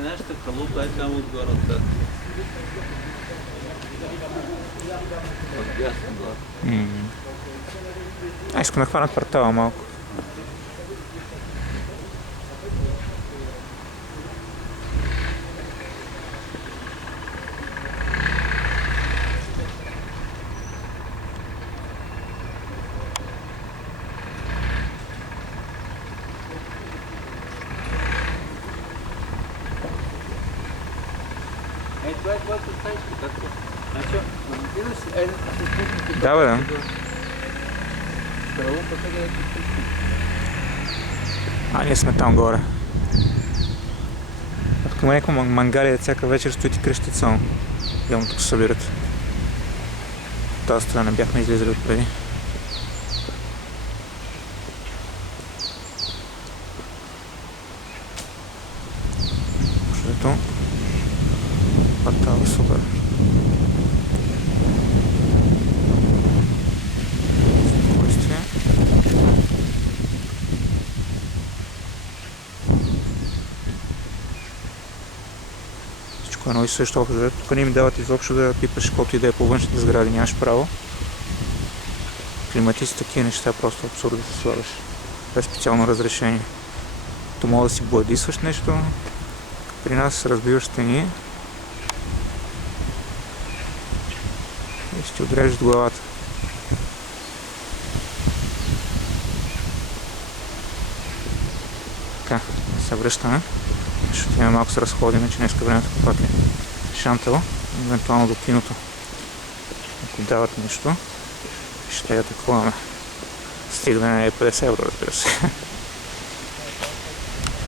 нашата халупа е там отгоре отзад. Отдясно горе. Искам да хвана квартала малко. Това е твоята стаичка, както. Значи, разбира се, с путните. Да, бе, да. Халупа сега е Ние сме там горе. Тук има някакво мангали, всяка вечер стоите крещят само. Явно тук се събират. От тази страна не бяхме излизали отпреди. Ето. Квартал е супер. Спокойствие. Всичко едно и също общо. Тук не ми дават изобщо да пипаш каквото и да е по външните сгради, нямаш право. Климатици такива неща, просто абсурдно да се слагаш. Без специално разрешение. То мога да си бладисваш нещо. При нас разбиваш стени. И ще ти отрежеш главата. Така, се връщаме. Ще отидем малко се разходим, че днеска времето пак е шантъл, евентуално до киното. Ако дават нещо, ще я атакуваме. Стига да не е 50 евро, разбира се.